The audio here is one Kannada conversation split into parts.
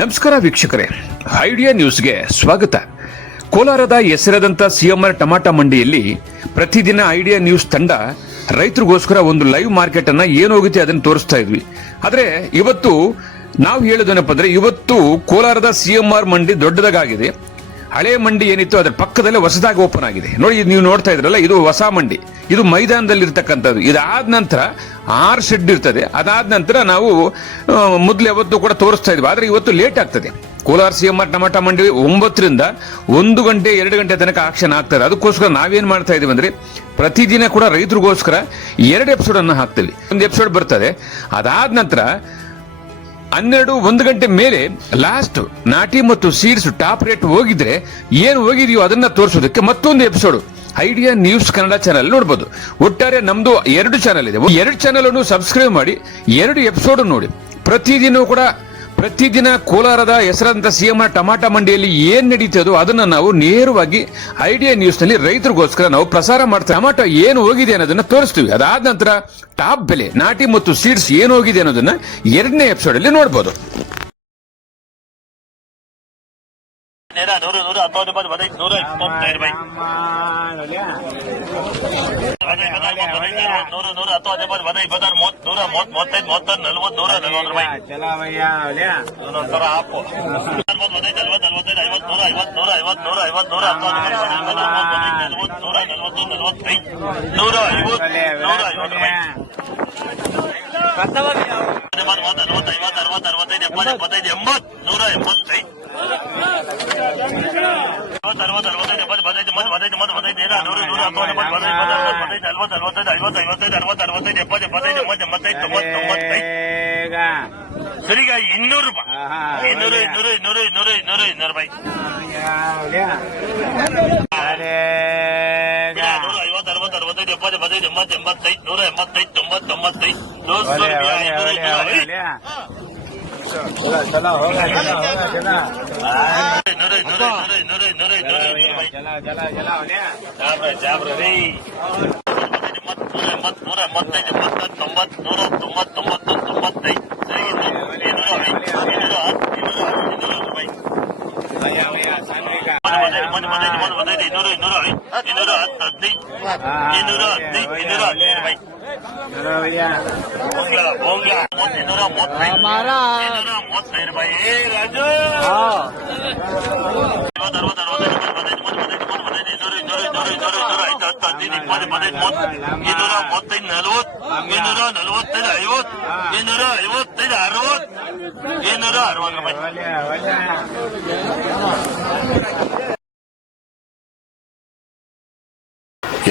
ನಮಸ್ಕಾರ ವೀಕ್ಷಕರೇ, ಐಡಿಯಾ ನ್ಯೂಸ್ಗೆ ಸ್ವಾಗತ. ಕೋಲಾರದ ಹೆಸರಾದಂಥ ಸಿಎಂಆರ್ ಟಮಾಟ ಮಂಡಿಯಲ್ಲಿ ಪ್ರತಿದಿನ ಐಡಿಯಾ ನ್ಯೂಸ್ ತಂಡ ರೈತರಿಗೋಸ್ಕರ ಒಂದು ಲೈವ್ ಮಾರ್ಕೆಟ್ ಅನ್ನ ಏನು ಹೋಗುತ್ತೆ ಅದನ್ನು ತೋರಿಸ್ತಾ ಇದ್ವಿ. ಆದ್ರೆ ಇವತ್ತು ನಾವು ಹೇಳೋದೇನಪ್ಪ ಅಂದ್ರೆ, ಇವತ್ತು ಕೋಲಾರದ ಸಿಎಂಆರ್ ಮಂಡಿ ದೊಡ್ಡದಾಗಿದೆ. ಹಳೆ ಮಂಡಿ ಏನಿತ್ತು ಅದರ ಪಕ್ಕದಲ್ಲೇ ಹೊಸದಾಗಿ ಓಪನ್ ಆಗಿದೆ. ನೋಡಿ, ನೀವು ನೋಡ್ತಾ ಇದ್ರಲ್ಲ, ಇದು ಹೊಸ ಮಂಡಿ. ಇದು ಮೈದಾನದಲ್ಲಿ ಇರ್ತಕ್ಕಂಥದ್ದು. ಇದಾದ ನಂತರ 6 ಶೆಡ್ ಇರ್ತದೆ. ಅದಾದ ನಂತರ ನಾವು ಮೊದಲು ಯಾವತ್ತು ಕೂಡ ತೋರಿಸ್ತಾ ಇದ್ವಿ. ಆದ್ರೆ ಇವತ್ತು ಲೇಟ್ ಆಗ್ತದೆ. ಕೋಲಾರ ಸಿಎಂಆರ್ ಟಮಾಟ ಮಂಡಿ 9ರಿಂದ 1 ಗಂಟೆ 2 ಗಂಟೆ ತನಕ ಆಕ್ಷನ್ ಆಗ್ತದೆ. ಅದಕ್ಕೋಸ್ಕರ ನಾವೇನ್ ಮಾಡ್ತಾ ಇದೀವಿ ಅಂದ್ರೆ, ಪ್ರತಿದಿನ ಕೂಡ ರೈತರಿಗೋಸ್ಕರ 2 ಎಪಿಸೋಡ್ ಅನ್ನ ಹಾಕ್ತೀವಿ. ಒಂದು ಎಪಿಸೋಡ್ ಬರ್ತದೆ. ಅದಾದ ನಂತರ 12-1 ಗಂಟೆ ಮೇಲೆ ಲಾಸ್ಟ್ ನಾಟಿ ಮತ್ತು ಸೀಡ್ಸ್ ಟಾಪ್ ರೇಟ್ ಹೋಗಿದ್ರೆ ಏನು ಹೋಗಿದೆಯೋ ಅದನ್ನ ತೋರಿಸೋದಕ್ಕೆ ಮತ್ತೊಂದು episode idea news Kannada channel ನೋಡಬಹುದು. ಒಟ್ಟಾರೆ ನಮ್ದು 2 ಚಾನಲ್ ಇದೆ. 2 ಚಾನಲ್ ಅನ್ನು ಸಬ್ಸ್ಕ್ರೈಬ್ ಮಾಡಿ 2 ಎಪಿಸೋಡ್ ನೋಡಿ. ಪ್ರತಿದಿನ ಕೋಲಾರದ ಹೆಸರಾದಂಥ ಸಿಎಂಆರ್ ಟಮಾಟ ಮಂಡಿಯಲ್ಲಿ ಏನ್ ನಡೀತದೋ ಅದನ್ನ ನಾವು ನೇರವಾಗಿ ಐಡಿಯಾ ನ್ಯೂಸ್ ನಲ್ಲಿ ರೈತರಿಗೋಸ್ಕರ ನಾವು ಪ್ರಸಾರ ಮಾಡ್ತೀವಿ. ಟಮಾಟೋ ಏನು ಹೋಗಿದೆ ಅನ್ನೋದನ್ನ ತೋರಿಸ್ತೀವಿ. ಅದಾದ ನಂತರ ಟಾಪ್ ಬೆಲೆ, ನಾಟಿ ಮತ್ತು ಸೀಡ್ಸ್ ಏನು ಹೋಗಿದೆ ಅನ್ನೋದನ್ನ 2ನೇ ಎಪಿಸೋಡ್ ಅಲ್ಲಿ ನೋಡಬಹುದು. ಸರಿಗ 200 ರೂಪಾಯಿ, 200 ರೂಪಾಯಿ, 260.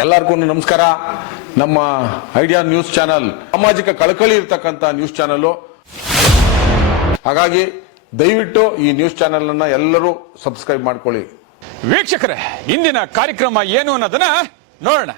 ಎಲ್ಲರಿಗೂ ನಮಸ್ಕಾರ. ನಮ್ಮ ಐಡಿಯಾ ನ್ಯೂಸ್ ಚಾನಲ್ ಸಾಮಾಜಿಕ ಕಳಕಳಿ ಇರತಕ್ಕಂತ ನ್ಯೂಸ್ ಚಾನಲ್. ಹಾಗಾಗಿ ದಯವಿಟ್ಟು ಈ ನ್ಯೂಸ್ ಚಾನಲ್ ಅನ್ನ ಎಲ್ಲರೂ ಸಬ್ಸ್ಕ್ರೈಬ್ ಮಾಡ್ಕೊಳ್ಳಿ. ವೀಕ್ಷಕರೇ, ಇಂದಿನ ಕಾರ್ಯಕ್ರಮ ಏನು ಅನ್ನೋದನ್ನ ನೋಡೋಣ.